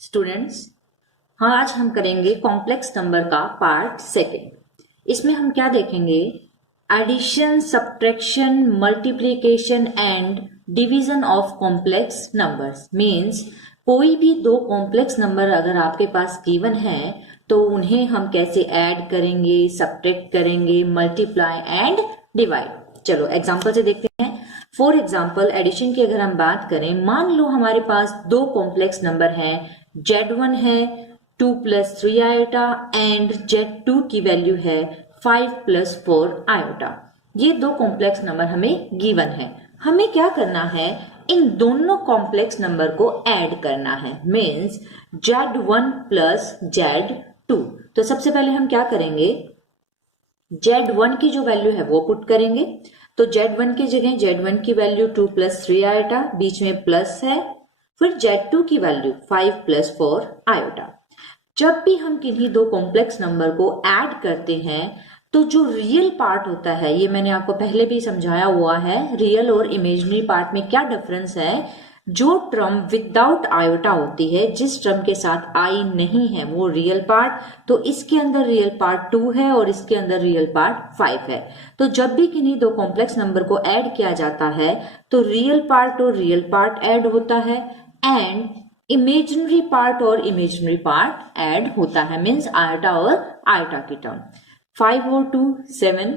Students, हाँ आज हम करेंगे कॉम्प्लेक्स नंबर का पार्ट सेकेंड। इसमें हम क्या देखेंगे? Addition, subtraction, multiplication and division of complex numbers. Means कोई भी दो कॉम्प्लेक्स नंबर अगर आपके पास गिवन है तो उन्हें हम कैसे ऐड करेंगे, सब्ट्रैक्ट करेंगे, मल्टीप्लाई एंड डिवाइड। चलो एग्जाम्पल से देखते हैं। फॉर एग्जाम्पल एडिशन की अगर हम बात करें, मान लो हमारे पास दो कॉम्प्लेक्स नंबर हैं, Z1 है 2 + 3 आयोटा एंड Z2 की वैल्यू है 5 + 4 आयोटा। ये दो कॉम्प्लेक्स नंबर हमें गिवन है। हमें क्या करना है? इन दोनों कॉम्प्लेक्स नंबर को ऐड करना है। Means Z1 + Z2। तो सबसे पहले हम क्या करेंगे? Z1 की जो वैल्यू है वो पुट करेंगे। तो Z1 की जगह Z1 की वैल्यू 2 + 3 आयोटा, बीच में प्लस है, फिर Z2 की वैल्यू 5 + 4 आयोटा। जब भी हम किन्हीं दो कॉम्प्लेक्स नंबर को ऐड करते हैं तो जो रियल पार्ट होता है, ये मैंने आपको पहले भी समझाया हुआ है, रियल और इमेजिनरी पार्ट में क्या डिफरेंस है। जो टर्म विदाउट आयोटा होती है, जिस टर्म के साथ आई नहीं है, वो रियल पार्ट। तो इसके अंदर रियल पार्ट 2 है और इसके अंदर रियल पार्ट 5 है। तो जब भी किन्हीं दो कॉम्प्लेक्स नंबर को ऐड किया जाता है तो रियल पार्ट और रियल पार्ट ऐड होता है एंड इमेजिनरी पार्ट और इमेजिनरी पार्ट ऐड होता है। मीन्स आयोटा और आयोटा की टर्म। 5 और 2 7,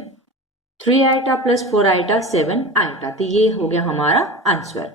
3 आयोटा + 4 आयोटा 7 आयोटा। तो ये हो गया हमारा आंसर।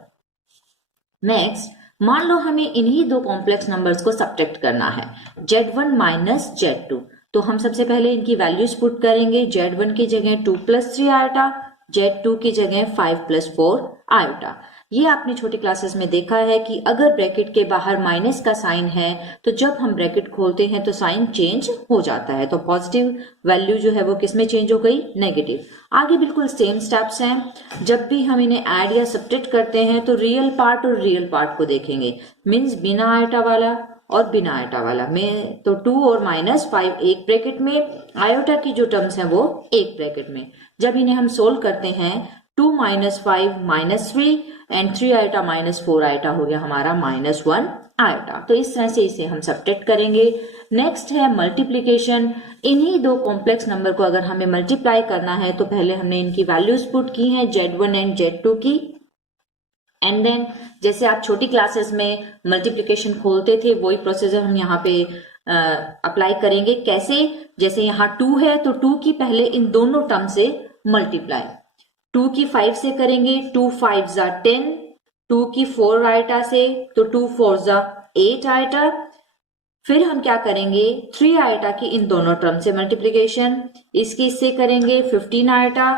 नेक्स्ट, मान लो हमें इन्हीं दो कॉम्प्लेक्स नंबर्स को सब्ट्रैक्ट करना है, Z1 - Z2। तो हम सबसे पहले इनकी वैल्यूज पुट करेंगे। Z1 की जगह 2 + 3 आयोटा, Z2 की जगह 5 + 4 आयोटा। ये आपने छोटी क्लासेस में देखा है कि अगर ब्रैकेट के बाहर माइनस का साइन है तो जब हम ब्रैकेट खोलते हैं तो साइन चेंज हो जाता है। तो पॉजिटिव वैल्यू जो है वो किस में चेंज हो गई? नेगेटिव। आगे बिल्कुल सेम स्टेप्स हैं। जब भी हम इन्हें ऐड या सब्ट्रैक्ट करते हैं तो रियल पार्ट और रियल पार्ट को देखेंगे। मीन्स बिना आयोटा वाला और बिना आयोटा वाला में। तो 2 और -5 एक ब्रैकेट में, आयोटा की जो टर्म्स हैं वो एक ब्रैकेट में। जब इन्हें हम सोल्व करते हैं 2 - 5 - 3 एंड 3 आयोटा - 4 आयोटा हो गया हमारा -1 आयोटा। तो इस तरह से इसे हम सब्ट्रैक्ट करेंगे। नेक्स्ट है मल्टीप्लीकेशन। इन्हीं दो कॉम्प्लेक्स नंबर को अगर हमें मल्टीप्लाई करना है तो पहले हमने इनकी वैल्यूज पुट की हैं, Z1 एंड Z2 की। एंड देन जैसे आप छोटी क्लासेस में मल्टीप्लीकेशन खोलते थे, वही प्रोसीजर हम यहाँ पे अप्लाई करेंगे। कैसे? जैसे यहाँ 2 है तो 2 की पहले इन दोनों टर्म से मल्टीप्लाई। 2 की 5 से करेंगे, 2 × 5 = 10, 2 की 4 आयोटा से तो 2 × 4 = 8 आयोटा। फिर हम क्या करेंगे? 3 आयोटा की इन दोनों टर्म से मल्टीप्लीकेशन, इसकी इससे करेंगे 15 आयोटा,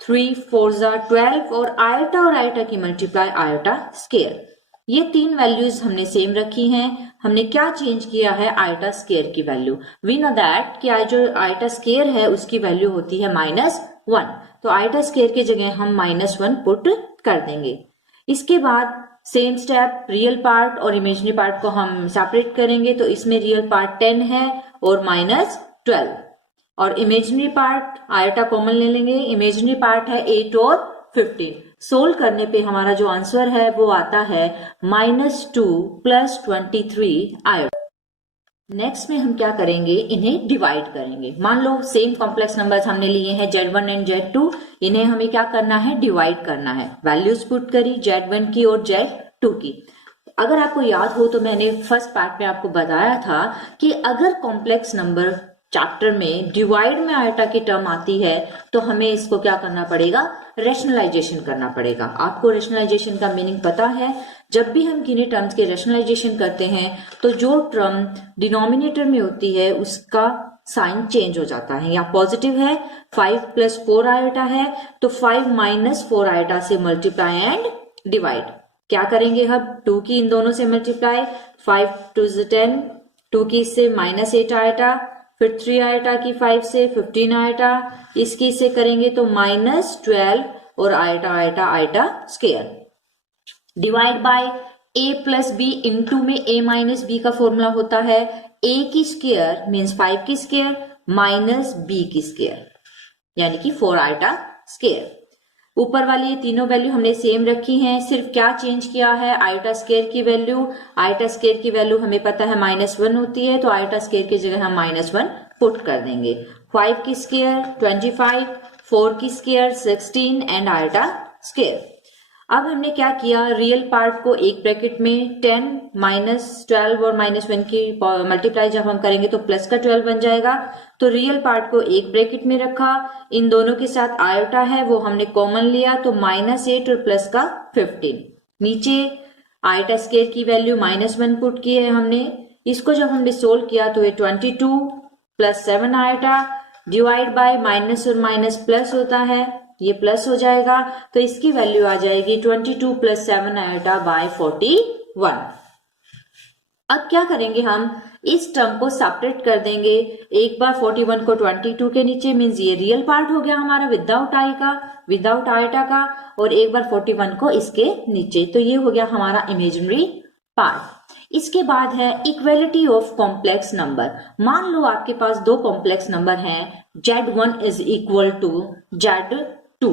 3 × 4 = 12 और आयोटा की मल्टीप्लाई आयोटा स्क्वायर। ये तीन वैल्यूज हमने सेम रखी हैं। हमने क्या चेंज किया है? आयोटा स्क्वायर की वैल्यू। वी नो दैट कि जो आयोटा स्क्वायर है उसकी वैल्यू होती है -1। तो आयोटा स्क्वायर की जगह हम -1 पुट कर देंगे। इसके बाद सेम स्टेप, रियल पार्ट और इमेजिनरी पार्ट को हम सेपरेट करेंगे। तो इसमें रियल पार्ट 10 है और -12 और इमेजिनरी पार्ट आयोटा कॉमन ले लेंगे। इमेजिनरी पार्ट है 8 और 15। सोल्व करने पे हमारा जो आंसर है वो आता है -2 + 23 आयोटा। नेक्स्ट में हम क्या करेंगे? इन्हें डिवाइड करेंगे। मान लो सेम कॉम्प्लेक्स नंबर्स हमने लिए हैं Z1 एंड Z2, इन्हें हमें क्या करना है? डिवाइड करना है। वैल्यूज पुट करी Z1 की और Z2 की। अगर आपको याद हो तो मैंने फर्स्ट पार्ट में आपको बताया था कि अगर कॉम्प्लेक्स नंबर चैप्टर में डिवाइड में आयोटा की टर्म आती है तो हमें इसको क्या करना पड़ेगा? रैशनलाइजेशन करना पड़ेगा। आपको रैशनलाइजेशन का मीनिंग पता है। जब भी हम किन्हीं टर्म्स के रैशनलाइजेशन करते हैं तो जो टर्म डिनोमिनेटर में होती है उसका साइन चेंज हो जाता है। या पॉजिटिव है, 5 + 4 आयोटा है तो 5 - 4 आयोटा से मल्टीप्लाई एंड डिवाइड। क्या करेंगे? हम 2 की इन दोनों से मल्टीप्लाई, 5 × 2 = 10, 2 की इससे -8 आयोटा, फिर 3 आयोटा की 5 से 15 आयोटा, इसकी इससे करेंगे तो -12 और iota square. Divide by a + b into में a - b का फॉर्मूला होता है a की स्क्वायर मीन्स 5 की स्क्वायर - b की स्क्वायर यानी कि 4 आयोटा स्क्वायर। ऊपर वाली ये तीनों वैल्यू हमने सेम रखी हैं, सिर्फ क्या चेंज किया है, आयोटा स्क्वायर की वैल्यू। आयोटा स्क्वायर की वैल्यू हमें पता है -1 होती है, तो आयोटा स्क्वायर की जगह हम -1 पुट कर देंगे। 5 की स्क्वायर 25, 4 की स्क्वायर 16 एंड आयोटा स्क्वायर। अब हमने क्या किया, रियल पार्ट को एक ब्रैकेट में 10 -12 और -1 की मल्टीप्लाई जब हम करेंगे तो प्लस का 12 बन जाएगा। तो रियल पार्ट को एक ब्रैकेट में रखा, इन दोनों के साथ आयोटा है वो हमने कॉमन लिया, तो -8 और प्लस का 15। नीचे आयोटा स्क्वायर की वैल्यू -1 पुट की है हमने। इसको जब हमने सोल्व किया तो ये 22 + 7 आयोटा डिवाइड बाय माइनस और माइनस प्लस होता है, ये प्लस हो जाएगा, तो इसकी वैल्यू आ जाएगी 22 + 7 आयोटा बाय 41। अब क्या करेंगे, हम इस टर्म को सेपरेट कर देंगे। एक बार 41 को 22 के नीचे, मीन्स ये रियल पार्ट हो गया हमारा विदाउट आयोटा का, और एक बार 41 को इसके नीचे, तो ये हो गया हमारा इमेजिनरी पार्ट। इसके बाद है इक्वलिटी ऑफ कॉम्प्लेक्स नंबर। मान लो आपके पास दो कॉम्प्लेक्स नंबर हैं, Z1 is equal to Z2।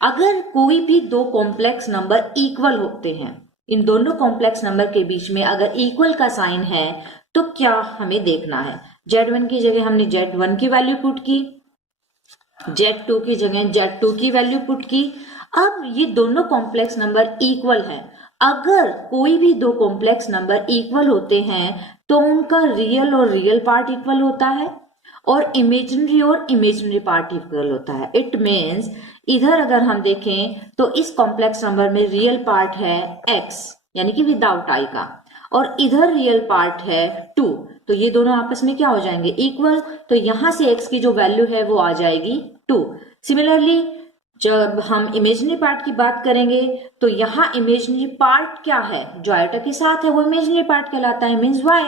अगर कोई भी दो कॉम्प्लेक्स नंबर इक्वल होते हैं, इन दोनों कॉम्प्लेक्स नंबर के बीच में अगर इक्वल का साइन है, तो क्या हमें देखना है, Z1 की जगह हमने Z1 की वैल्यू पुट की, Z2 की जगह Z2 की वैल्यू पुट की। अब ये दोनों कॉम्प्लेक्स नंबर इक्वल हैं। अगर कोई भी दो कॉम्प्लेक्स नंबर इक्वल होते हैं तो उनका रियल और रियल पार्ट इक्वल होता है, और इमेजिनरी पार्ट इक्वल होता है। इट मीन्स इधर अगर हम देखें तो इस कॉम्प्लेक्स नंबर में रियल पार्ट है x, यानी कि विदाउट i का, और इधर रियल पार्ट है 2, तो ये दोनों आपस में क्या हो जाएंगे, इक्वल। तो यहां से x की जो वैल्यू है वो आ जाएगी 2। सिमिलरली जब हम इमेजिनरी पार्ट की बात करेंगे तो यहाँ इमेजिनरी पार्ट क्या है, जो आयोटा के साथ है वो इमेजिनरी पार्ट कहलाता है, मीन्स y,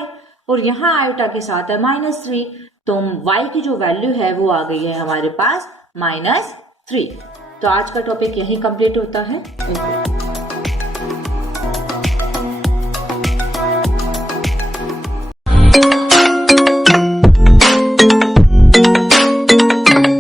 और यहाँ आयोटा के साथ है -3, तो y की जो वैल्यू है वो आ गई है हमारे पास -3। तो आज का टॉपिक यही कंप्लीट होता है।